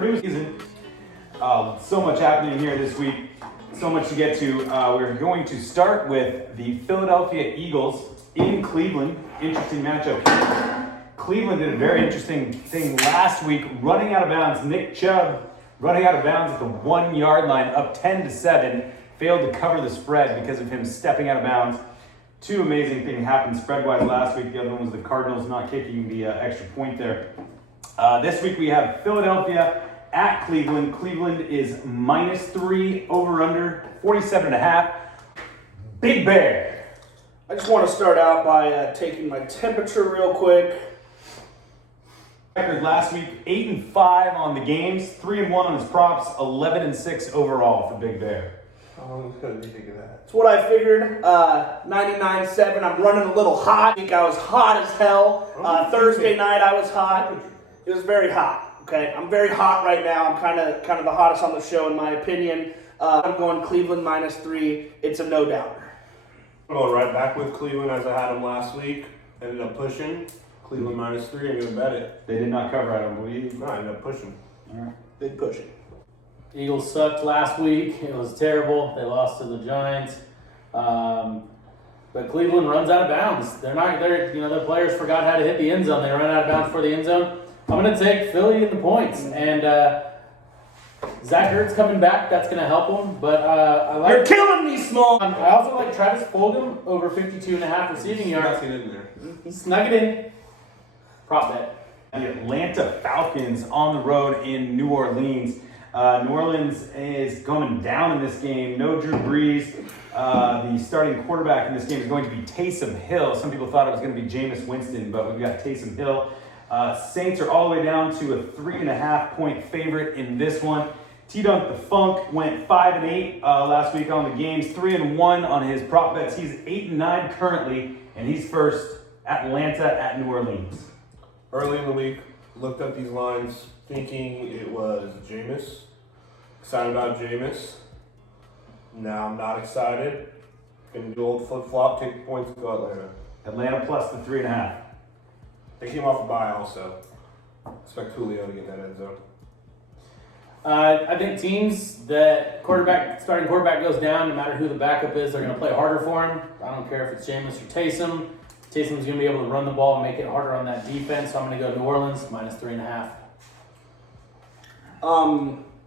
Purdue season. So much happening here this week. So much to get to. We're going to start with the Philadelphia Eagles in Cleveland. Interesting matchup here. Cleveland did a very interesting thing last week, running out of bounds. Nick Chubb running out of bounds at the 1 yard line, up 10-7. Failed to cover the spread because of him stepping out of bounds. Two amazing things happened spread-wise last week. The other one was the Cardinals not kicking the extra point there. This week we have Philadelphia at Cleveland. Cleveland is -3, over-under, 47.5. Big Bear. I just want to start out by taking my temperature real quick. Record last week, 8-5 on the games, 3-1 on his props, 11-6 overall for Big Bear. Oh, what do you think of that? That's what I figured. 99.7. I'm running a little hot. I think I was hot as hell. Thursday night I was hot. It was very hot. Okay, I'm very hot right now. I'm kind of the hottest on the show in my opinion. I'm going Cleveland -3. It's a no doubter. I'm going right back with Cleveland as I had them last week. Ended up pushing. Cleveland -3. I'm going to bet it. They did not cover, I don't believe. No, I ended up pushing. All right. Big pushing. Eagles sucked last week. It was terrible. They lost to the Giants. But Cleveland runs out of bounds. Their players forgot how to hit the end zone. They run out of bounds for the end zone. I'm going to take Philly in the points. And Zach Ertz coming back. That's going to help him. But I like. You're killing me, Small. I also like Travis Fulgham over 52.5 receiving yards. Snuck it in there. Snuck it in. Prop bet. The Atlanta Falcons on the road in New Orleans. New Orleans is coming down in this game. No Drew Brees. The starting quarterback in this game is going to be Taysom Hill. Some people thought it was going to be Jameis Winston, but we've got Taysom Hill. Saints are all the way down to a 3.5-point favorite in this one. T-Dunk the Funk went 5-8 last week on the games, 3-1 on his prop bets. He's 8-9 currently, and he's first. Atlanta at New Orleans. Early in the week, looked up these lines thinking it was Jameis. Excited about Jameis. Now I'm not excited. Gonna do old flip-flop, take the points, go Atlanta. Atlanta plus the 3.5. They came off a bye also. Expect Julio to get that end zone. I think teams that starting quarterback goes down, no matter who the backup is, they're going to play harder for him. I don't care if it's Jameis or Taysom. Taysom's going to be able to run the ball and make it harder on that defense. So I'm going to go New Orleans -3.5.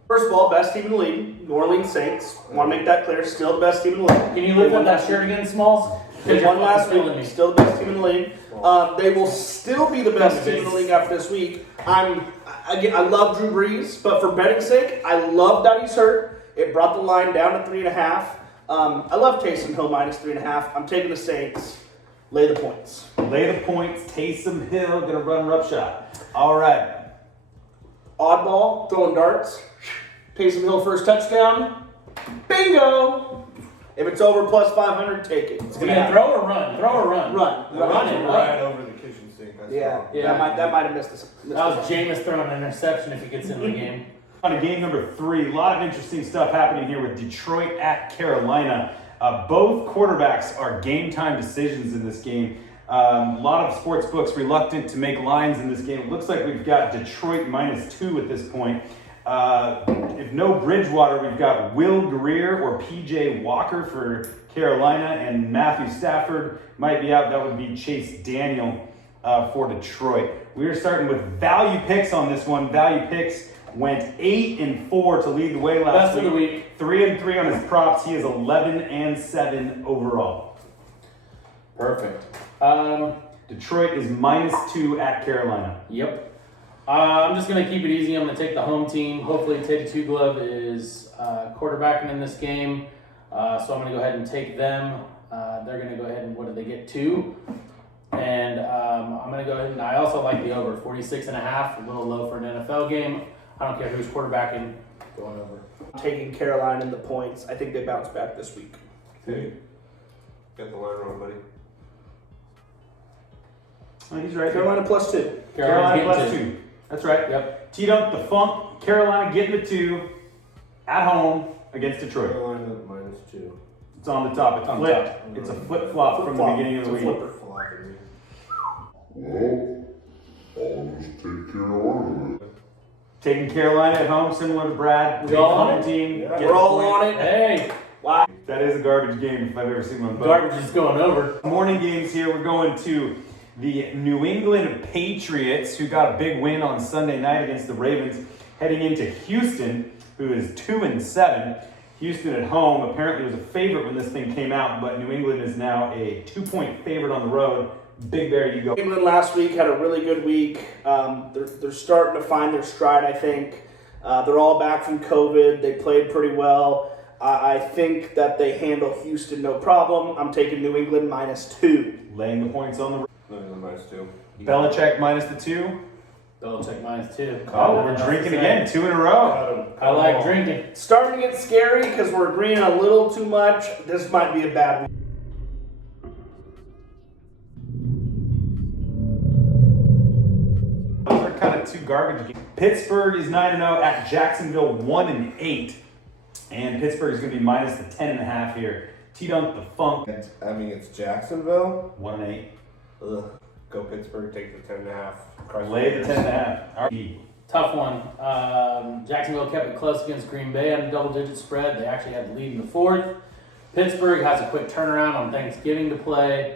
First of all, best team in the league, New Orleans Saints. Want to make that clear. Still the best team in the league. Can you lift up that shirt again, Smalls? They won last week. Still the best team in the league. They will still be the best team in the league after this week. I love Drew Brees, but for betting sake, I love that he's hurt. It brought the line down to 3.5. I love Taysom Hill -3.5. I'm taking the Saints. Lay the points. Lay the points. Taysom Hill gonna run roughshod. All right. Oddball, throwing darts. Taysom Hill first touchdown. Bingo! If it's over plus 500, take it. It's It's going to throw or run? Throw or run? Run. Run it, Right over the kitchen sink. Yeah. Yeah. That might have missed this. That was Jameis throwing an interception if he gets into the game. On to game number 3, a lot of interesting stuff happening here with Detroit at Carolina. Both quarterbacks are game time decisions in this game. A lot of sports books reluctant to make lines in this game. It looks like we've got Detroit -2 at this point. If no Bridgewater, we've got Will Greer or PJ Walker for Carolina, and Matthew Stafford might be out. That would be Chase Daniel for Detroit. We are starting with value picks on this one. Value picks went 8-4 to lead the way last Best of the week. 3-3 on his props. He is 11-7 overall. Perfect. Detroit is -2 at Carolina. Yep. I'm just going to keep it easy. I'm going to take the home team. Hopefully Teddy Two Glove is quarterbacking in this game. So I'm going to go ahead and take them. They're going to go ahead and, what did they get, 2? And I'm going to go ahead and I also like the over, 46.5, a little low for an NFL game. I don't care who's quarterbacking, going over. I'm taking Carolina in the points. I think they bounce back this week. Hey, got the line wrong, buddy. Oh, he's right. Carolina +2. Carolina Carolina's +2. That's right. Yep. T-Dunk the Funk. Carolina getting the 2 at home against Detroit. Carolina -2. It's on the top. It's On flipped. top. It's a flip-flop from the beginning of the week. Well, I'll just take Carolina. Taking Carolina at home, similar to Brad. We all on home it? team. Yeah. get We're the all points. on it. Hey, Wow. That is a garbage game if I've ever seen one. But garbage is going over. morning games here. We're going to the New England Patriots, who got a big win on Sunday night against the Ravens, heading into Houston, who is 2-7. Houston at home apparently was a favorite when this thing came out, but New England is now a 2-point favorite on the road. Big Bear, you go. England last week had a really good week. They're starting to find their stride, I think. They're all back from COVID. They played pretty well. I think that they handle Houston no problem. I'm taking New England -2. Laying the points on the road. No, -2. Belichick -2. Belichick -2. Oh, we're drinking again, 2 in a row. Cut 'em. I like drinking. Starting to get scary because we're agreeing a little too much. This might be a bad week. Those are kind of two garbage games. Pittsburgh is 9-0 at Jacksonville 1-8. And Pittsburgh is going to be minus the 10.5 here. T-Dunk the Funk. It's Jacksonville. 1-8. Ugh. Go Pittsburgh, take the 10.5. Lay the 10.5. All right. Tough one. Jacksonville kept it close against Green Bay on a double-digit spread. They actually had the lead in the fourth. Pittsburgh has a quick turnaround on Thanksgiving to play.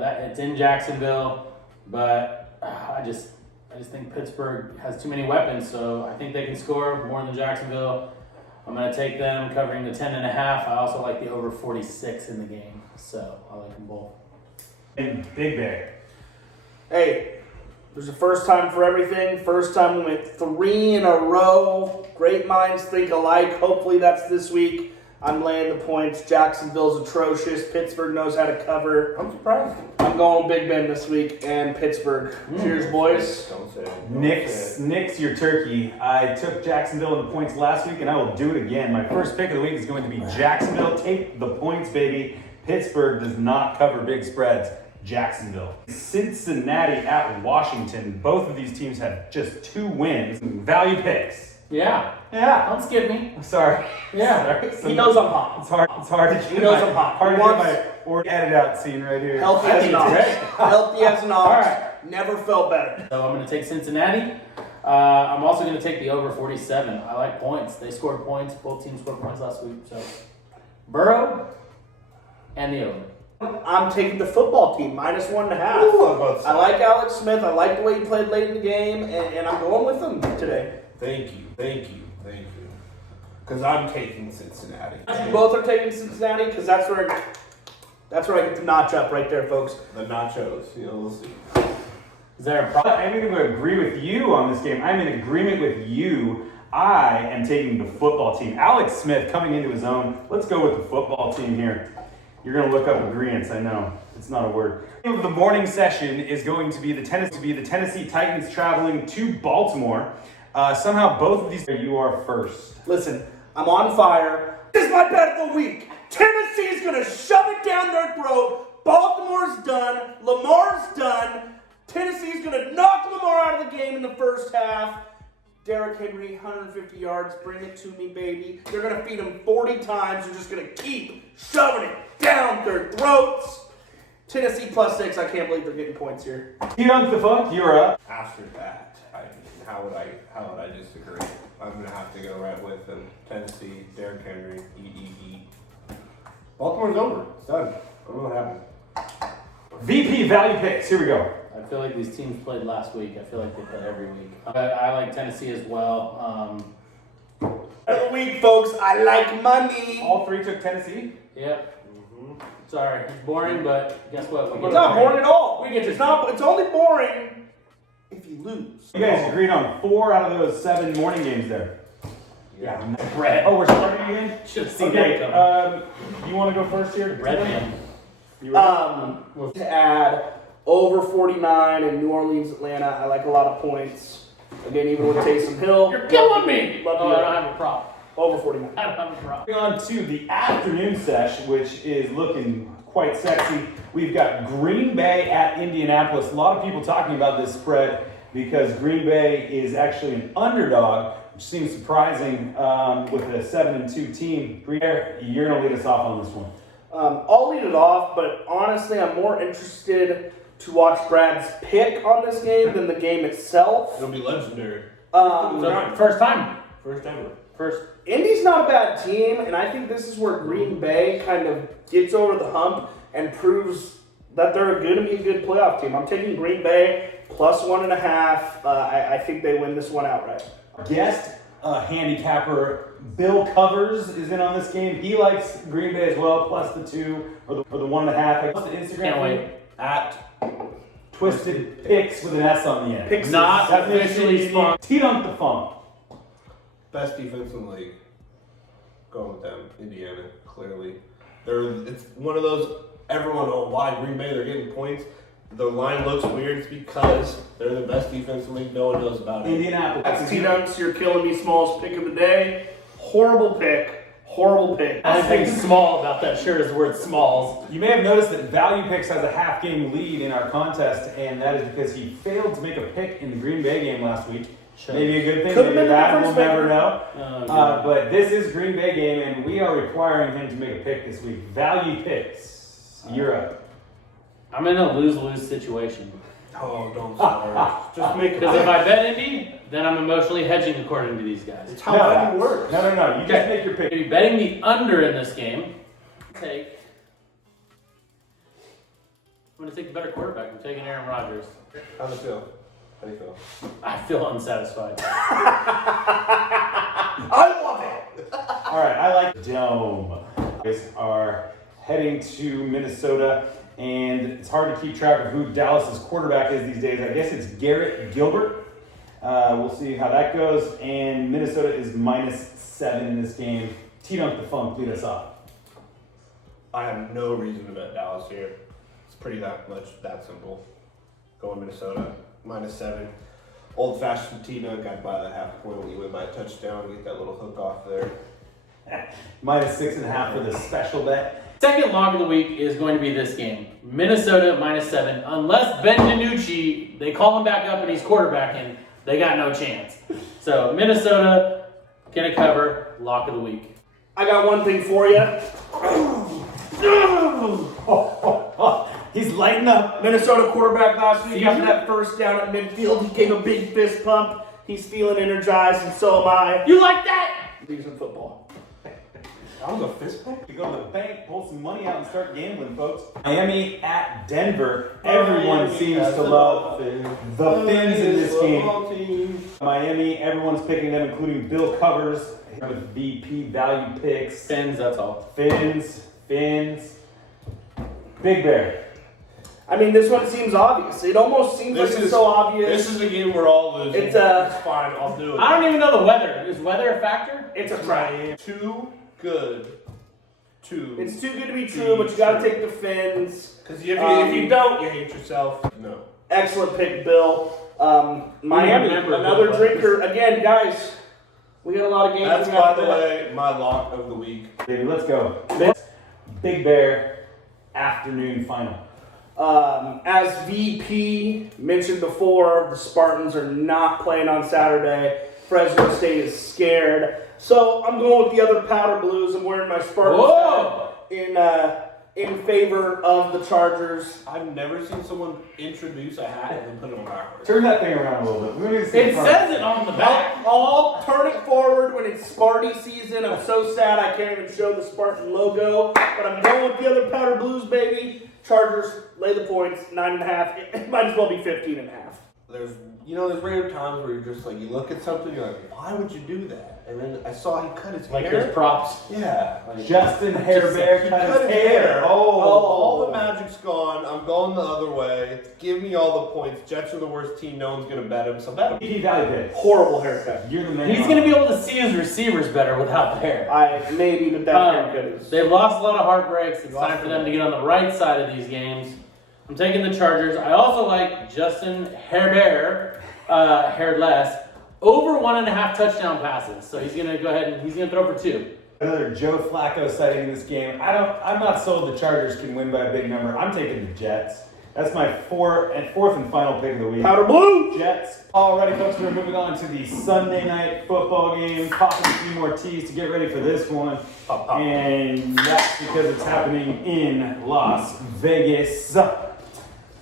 That it's in Jacksonville, but I just think Pittsburgh has too many weapons, so I think they can score more than Jacksonville. I'm going to take them covering the 10.5. I also like the over 46 in the game, so I like them both. And Big Bear. Hey, there's a first time for everything. First time we went 3 in a row. Great minds think alike. Hopefully that's this week. I'm laying the points. Jacksonville's atrocious. Pittsburgh knows how to cover. I'm surprised. I'm going Big Ben this week and Pittsburgh. Cheers, boys. Don't say it. Don't say it. Nix your turkey. I took Jacksonville in the points last week, and I will do it again. My first pick of the week is going to be Jacksonville. Take the points, baby. Pittsburgh does not cover big spreads. Jacksonville. Cincinnati at Washington. Both of these teams have just 2 wins. Value picks. Yeah, Yeah. don't skip me. I'm sorry. Yeah. Sorry. He knows I'm hot. It's hard to He get knows my, I'm hot. hard He to get wants- my or edit out scene right here. Healthy I as think an it's ox. great. Healthy as an ox. All right. Never felt better. So I'm going to take Cincinnati. I'm also going to take the over 47. I like points. They scored points. Both teams scored points last week. So Burrow and the over. I'm taking the football team -1.5. Ooh, I'm about to I say. like Alex Smith. I like the way he played late in the game, and I'm going with him today. Thank you. Because I'm taking Cincinnati. You both are taking Cincinnati because that's where I get the notch up right there, folks. The nachos. We'll see. Is there a problem? I'm going to agree with you on this game. I'm in agreement with you. I am taking the football team. Alex Smith coming into his own. Let's go with the football team here. You're going to look up agreements. I know. It's not a word. The morning session is going to be the Tennessee Titans traveling to Baltimore. Somehow both of these, you are first. Listen, I'm on fire. This is my bet of the week. Tennessee's going to shove it down their throat. Baltimore's done. Lamar's done. Tennessee's going to knock Lamar out of the game in the first half. Derrick Henry, 150 yards. Bring it to me, baby. They're going to feed him 40 times. They're just going to keep shoving it down their throats. Tennessee +6. I can't believe they're getting points here. T-Dunk the Funk, you're up. After that, how would I disagree? I'm gonna have to go right with them. Tennessee, Derrick Henry, eat. Baltimore's over. It's done. I don't know what happened. VP value picks. Here we go. I feel like these teams played last week. I feel like they play every week. I like Tennessee as well. Bet of the week, folks. I like money. All 3 took Tennessee. Yep. Sorry, it's boring, but guess what? We It's not boring at all. We get to- It's only boring if you lose. You guys agreed on 4 out of those 7 morning games there. Yeah. Bread. Oh, we're starting again? Should have seen Okay, that coming. you want to go first here? Bread man. You ready? To add over 49 in New Orleans, Atlanta. I like a lot of points. Again, even with Taysom Hill. You're killing me. Love Oh, you. I don't have a problem. Over 49. I don't have a problem. Moving on to the afternoon sesh, which is looking quite sexy. We've got Green Bay at Indianapolis. A lot of people talking about this spread because Green Bay is actually an underdog, which seems surprising with a 7-2 team. Green Bay, you're going to lead us off on this one. I'll lead it off, but honestly, I'm more interested to watch Brad's pick on this game than the game itself. It'll be legendary. So, first time. First ever. First. Indy's not a bad team, and I think this is where Green Bay kind of gets over the hump and proves that they're going to be a good playoff team. I'm taking Green Bay plus 1.5. I think they win this one outright. Guest handicapper Bill Covers is in on this game. He likes Green Bay as well, plus the 2 or the 1.5. What's the Instagram? Can't wait. At Twisted Picks with an S on the end. Picks Not officially sponsored. T-Dunk the Funk. best defense in the league. Going with them, Indiana, clearly. It's one of those, everyone, why Green Bay, they're getting points. The line looks weird. It's because they're the best defense in the league. No one knows about it. Indianapolis. That's T-Dunks, you're killing me, Smalls pick of the day. Horrible pick. Horrible pick. I think small about that shirt is the word smalls. You may have noticed that Value Picks has a half-game lead in our contest, and that is because he failed to make a pick in the Green Bay game last week. Maybe a good thing, Could've maybe been the bad, we'll difference never maker. know. Oh, God. But this is Green Bay game, and we are requiring him to make a pick this week. Value Picks, you're up. I'm in a lose-lose situation. Oh, don't start. Just make it. Because if I bet Indy, then I'm emotionally hedging according to these guys. It's how betting works. No, you just Okay. make your pick. Maybe betting the under in this game. I'm going to take the better quarterback. I'm taking Aaron Rodgers. How do you feel? How do you feel? I feel unsatisfied. I love it. All right, I like Dome. Guys are heading to Minnesota, and it's hard to keep track of who Dallas's quarterback is these days. I guess it's Garrett Gilbert. We'll see how that goes. And Minnesota is -7 in this game. T-Dunk the Funk, lead us off. I have no reason to bet Dallas here. It's pretty that simple. Going Minnesota, -7. Old fashioned T-Dunk, I'd buy the half point when you win by a touchdown and get that little hook off there. -6.5 for the special bet. Second lock of the week is going to be this game. Minnesota -7. Unless Ben DiNucci, they call him back up and he's quarterbacking, they got no chance. So Minnesota, gonna cover, lock of the week. I got one thing for you. He's lighting up. Minnesota quarterback last week Caesar? after that first down at midfield. He gave a big fist pump. He's feeling energized, and so am I. You like that? These in football. That was a fist bump? To go to the bank, pull some money out, and start gambling, folks. Miami at Denver. Everyone seems to love the Fins in this game. Miami, everyone's picking them, including Bill Covers with VP Value Picks. Fins, that's all. Fins. Big Bear. I mean, this one seems obvious. It almost seems like it's so obvious. This is a game we're all losing. It's fine, I'll do it. I don't even know the weather. Is weather a factor? It's a try. Too good to. It's too good to be true, but you got to take the Fins. Because if you don't, you hate yourself. No. Excellent pick, Bill. Miami, remember another Bill. drinker. Again, guys, we got a lot of games. That's, coming by up the there. way, my lock of the week. Baby, let's go. Big Bear afternoon final. As VP mentioned before, the Spartans are not playing on Saturday. Fresno State is scared. So I'm going with the other Powder Blues. I'm wearing my Spartans Whoa! hat in favor of the Chargers. I've never seen someone introduce a hat and then put it on backwards. Turn that thing around a little bit. We need to see It the front. says it on the back. I'll turn it forward when it's Sparty season. I'm so sad I can't even show the Spartan logo. But I'm going with the other Powder Blues, baby. Chargers, lay the points, 9.5. It might as well be 15.5. There's random times where you're just like, you look at something, you're like, why would you do that? And then I saw he cut his Like hair. his props. Yeah. Like, Justin Herbert he cut his hair. All the magic's gone. I'm going the other way. Give me all the points. Jets are the worst team. No one's going to bet him, so bet him. VP Value Picks. Horrible haircut. You're the man. He's going to be able to see his receivers better without the hair. Maybe, but that haircut is. They've lost a lot of heartbreaks. It's time for them to get on the right side of these games. I'm taking the Chargers. I also like Justin Herbert, hairless, over 1.5 touchdown passes. So he's gonna go ahead and he's gonna throw for 2. Another Joe Flacco sighting in this game. I'm not sold the Chargers can win by a big number. I'm taking the Jets. That's my fourth and final pick of the week. Powder Blue! Jets. Alrighty, folks, we're moving on to the Sunday night football game. Popping a few more teas to get ready for this one. Pop, pop. And that's because it's happening in Las Vegas.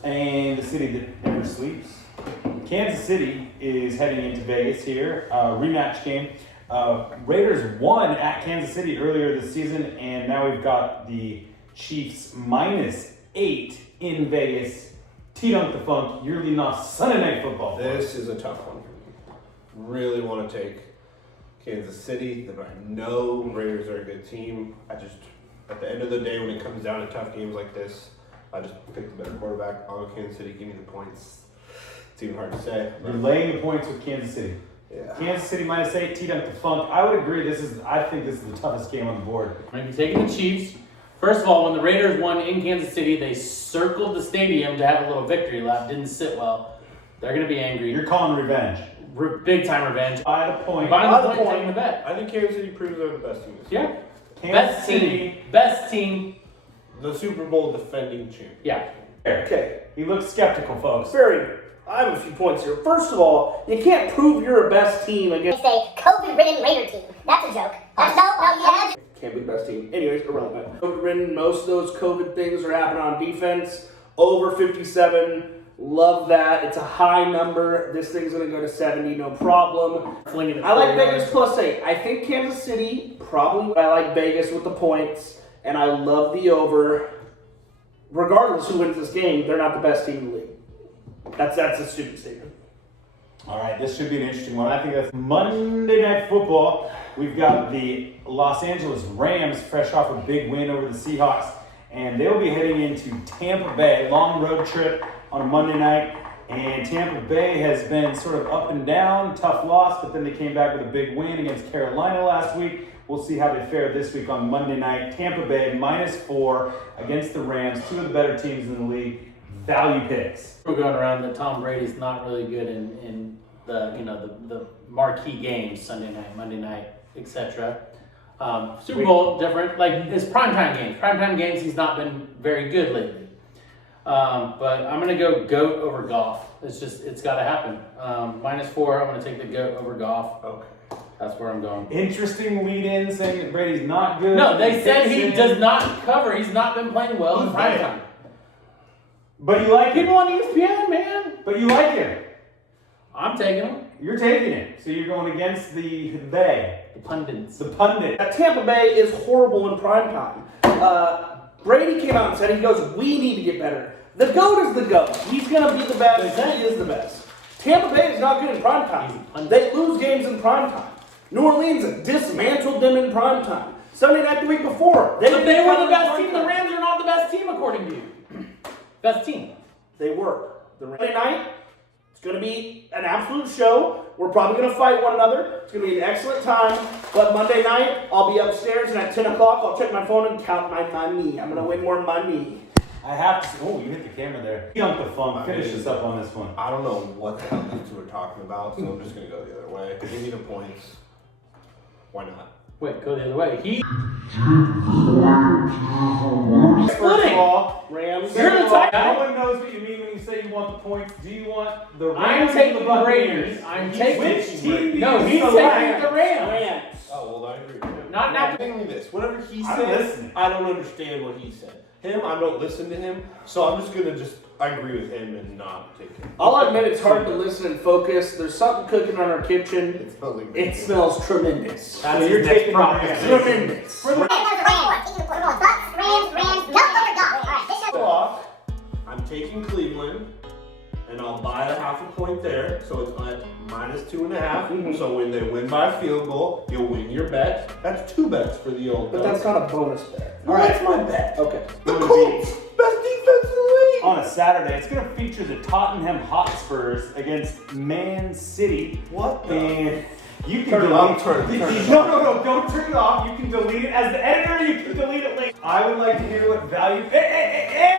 And the city that never sleeps. Kansas City is heading into Vegas here. Rematch game. Raiders won at Kansas City earlier this season, and now we've got the Chiefs -8 in Vegas. T-Dunk the Funk, you're leading off Sunday Night Football. This is a tough one for me. Really want to take Kansas City. I know Raiders are a good team. At the end of the day, when it comes down to tough games like this, I just pick the better quarterback. I'll go Kansas City. Give me the points. It's even hard to say. You're laying the points with Kansas City. Yeah. Kansas City -8, T-Dunk the Funk. I would agree. I think this is the toughest game on the board. I'm going to be taking the Chiefs. First of all, when the Raiders won in Kansas City, they circled the stadium to have a little victory lap. Didn't sit well. They're going to be angry. You're calling revenge. Big time revenge. By the point. Buying the point, taking the bet. I think Kansas City proves they're the best team this year. Yeah. Kansas Best City. team. Best team. The Super Bowl defending champion. Yeah. Okay. He looks skeptical, folks. I have a few points here. First of all, you can't prove you're a best team against. They say COVID-ridden Raider team. That's a joke. That's yeah. Can't be the best team. Anyways, irrelevant. COVID-ridden. Most of those COVID things are happening on defense. Over 57. Love that. It's a high number. This thing's gonna go to 70, no problem. Flinging it I like 4 Vegas yards. +8. I think Kansas City probably. I like Vegas with the points, and I love the over. Regardless who wins this game, they're not the best team in the league. That's a stupid statement. All right, this should be an interesting one. I think that's Monday Night Football. We've got the Los Angeles Rams fresh off a big win over the Seahawks, and they'll be heading into Tampa Bay. Long road trip on a Monday night, and Tampa Bay has been sort of up and down, tough loss, but then they came back with a big win against Carolina last week. We'll see how they fare this week on Monday night. Tampa Bay -4 against the Rams, two of the better teams in the league. Value picks. We're going around that Tom Brady's not really good in the the marquee games, Sunday night, Monday night, etc. Super Bowl different, like his primetime games. Primetime games, he's not been very good lately. But I'm gonna go GOAT over Goff. It's got to happen. -4. I'm gonna take the GOAT over Goff. Okay. That's where I'm going. Interesting lead-in saying that Brady's not good. No, they said he Fixing. does not cover. He's not been playing well in Who's prime they? time. But you like People him. on ESPN, man. But you like him. I'm taking him. You're taking it. So you're going against the they, The pundits. the pundit. Tampa Bay is horrible in prime time. Brady came out and said, he goes, we need to get better. The GOAT is the GOAT. He's going to be the best. He is the best. Tampa Bay is not good in prime time. They lose games in prime time. New Orleans dismantled them in prime time. Sunday night the week before. But they were the in best prime team. The time. Rams are not the best team, according to you. Best team. They were. The Sunday night, it's going to be an absolute show. We're probably going to fight one another. It's going to be an excellent time. But Monday night, I'll be upstairs, and at 10 o'clock, I'll check my phone and count my money. I'm going to win more money. I have to. Oh, you hit the camera there. Dunk the Funk. Finish us up on this one. I don't know what the hell these two are talking about, so I'm just going to go the other way. Give me the points. Why not? Wait, go the other way. He. First of all, Rams. You're the type- no one knows what you mean when you say you want the points. Do you want the I'm Rams or taking the the Buccaneers? Raiders. I'm taking. Which team do No, you he's select? taking the Rams. Rams. Oh, well, I agree with him. Not- Mainly this. Whatever he I'm said, listening. I don't understand what he said. Him, I don't listen to him, so I'm just going to I agree with him and not take him. I'll admit it's hard to listen and focus. There's something cooking on our kitchen. It's totally It smells tremendous. So you're taking the Rams. Tremendous. Rams, no over Goff. off. I'm taking Cleveland, and I'll buy a half a point there, so it's at -2.5. Mhm. So when they win by a field goal, you'll win your bet. That's 2 bets for the old. But that's not a bonus bet. All right, that's my bet. Okay. The Gonna Colts, best defense in the league. On a Saturday, it's going to feature the Tottenham Hotspurs against Man City. What the? And you can Turn it delete off, turn it off. No, don't turn it off. You can delete it. As the editor, you can delete it later. I would like to hear what value.